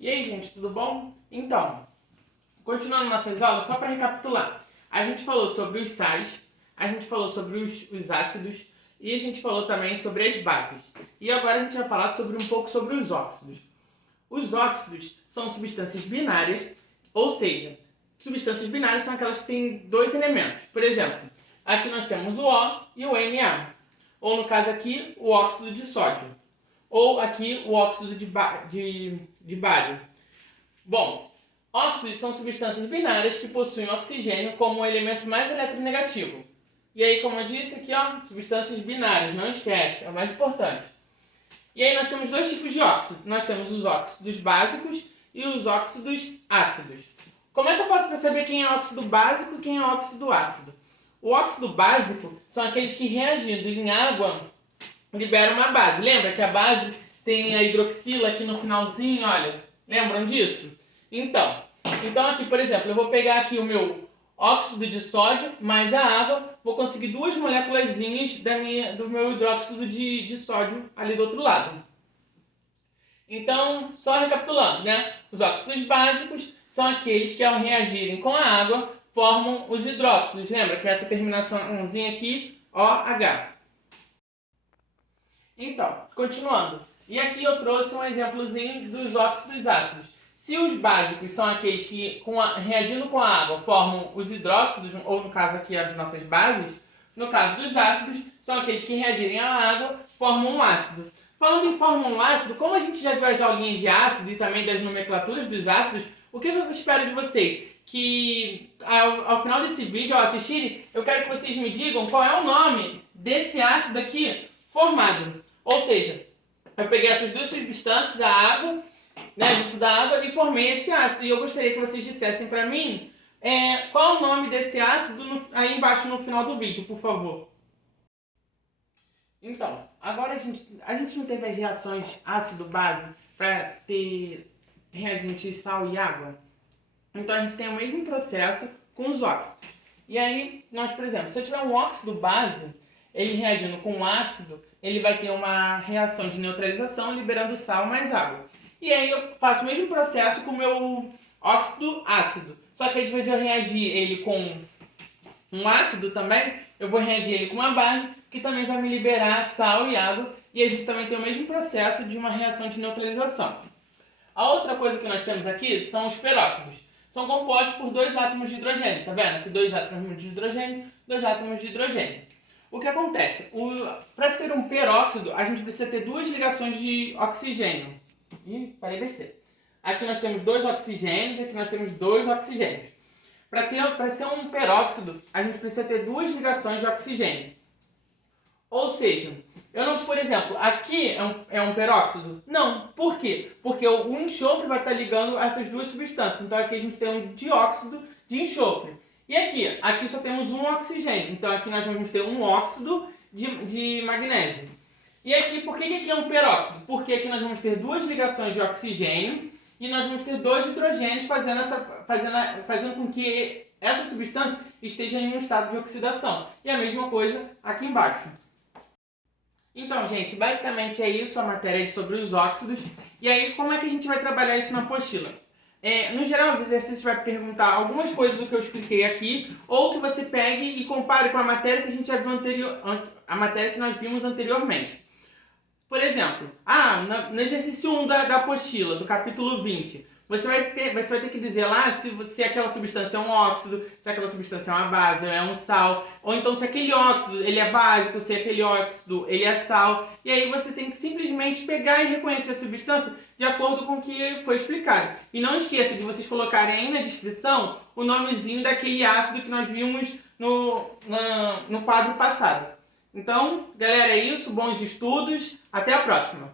E aí, gente, tudo bom? Então, continuando nossas aulas, só para recapitular. A gente falou sobre os sais, a gente falou sobre os ácidos e a gente falou também sobre as bases. E agora a gente vai falar um pouco sobre os óxidos. Os óxidos são substâncias binárias, ou seja, substâncias binárias são aquelas que têm dois elementos. Por exemplo, aqui nós temos o O e o Na. Ou no caso aqui, o óxido de sódio. Ou aqui o óxido de bário. Bom, óxidos são substâncias binárias que possuem oxigênio como o elemento mais eletronegativo. E aí, como eu disse aqui, ó, substâncias binárias, não esquece, é o mais importante. E aí nós temos dois tipos de óxido. Nós temos os óxidos básicos e os óxidos ácidos. Como é que eu faço para saber quem é óxido básico e quem é óxido ácido? O óxido básico são aqueles que, reagindo em água, liberam uma base. Lembra que a base tem a hidroxila aqui no finalzinho, olha? Lembram disso? Então aqui, por exemplo, eu vou pegar aqui o meu óxido de sódio mais a água, vou conseguir duas moléculazinhas do meu hidróxido de sódio ali do outro lado. Então, só recapitulando, né? Os óxidos básicos são aqueles que, ao reagirem com a água, formam os hidróxidos. Lembra que essa terminaçãozinha aqui, OH. Então, continuando. E aqui eu trouxe um exemplozinho dos óxidos ácidos. Se os básicos são aqueles que, reagindo com a água, formam os hidróxidos, ou no caso aqui as nossas bases, no caso dos ácidos, são aqueles que reagirem à água, formam um ácido. Falando em formam um ácido, como a gente já viu as aulinhas de ácido e também das nomenclaturas dos ácidos, o que eu espero de vocês? Que ao final desse vídeo, ao assistirem, eu quero que vocês me digam qual é o nome desse ácido aqui formado. Ou seja, eu peguei essas duas substâncias, a água, né, junto da água, e formei esse ácido. E eu gostaria que vocês dissessem para mim qual é o nome desse ácido aí embaixo no final do vídeo, por favor. Então, agora a gente não teve as reações ácido-base para ter reagentes sal e água? Então a gente tem o mesmo processo com os óxidos. E aí, nós, por exemplo, se eu tiver um óxido base, ele reagindo com um ácido, ele vai ter uma reação de neutralização liberando sal mais água. E aí eu faço o mesmo processo com o meu óxido ácido. Só que aí de vez eu reagir ele com um ácido também, eu vou reagir ele com uma base, que também vai me liberar sal e água. E a gente também tem o mesmo processo de uma reação de neutralização. A outra coisa que nós temos aqui são os peróxidos. São compostos por dois átomos de hidrogênio, tá vendo? Aqui dois átomos de hidrogênio, dois átomos de hidrogênio. O que acontece? Para ser um peróxido, a gente precisa ter duas ligações de oxigênio. Ih, parei besteira. Aqui nós temos dois oxigênios, aqui nós temos dois oxigênios. Para ser um peróxido, a gente precisa ter duas ligações de oxigênio. Ou seja, eu não, por exemplo, aqui é um peróxido? Não. Por quê? Porque o enxofre vai estar ligando essas duas substâncias. Então aqui a gente tem um dióxido de enxofre. E aqui só temos um oxigênio. Então aqui nós vamos ter um óxido de magnésio. E aqui, por que aqui é um peróxido? Porque aqui nós vamos ter duas ligações de oxigênio e nós vamos ter dois hidrogênios fazendo com que essa substância esteja em um estado de oxidação. E a mesma coisa aqui embaixo. Então, gente, basicamente é isso a matéria sobre os óxidos. E aí, como é que a gente vai trabalhar isso na apostila? No geral, os exercícios vai perguntar algumas coisas do que eu expliquei aqui, ou que você pegue e compare com a matéria que a gente já viu a matéria que nós vimos anteriormente. Por exemplo, no exercício 1 da apostila, do capítulo 20, você vai ter que dizer lá se aquela substância é um óxido, se aquela substância é uma base, é um sal, ou então se aquele óxido ele é básico, se aquele óxido ele é sal. E aí você tem que simplesmente pegar e reconhecer a substância de acordo com o que foi explicado. E não esqueça de vocês colocarem aí na descrição o nomezinho daquele ácido que nós vimos no quadro passado. Então, galera, é isso. Bons estudos. Até a próxima.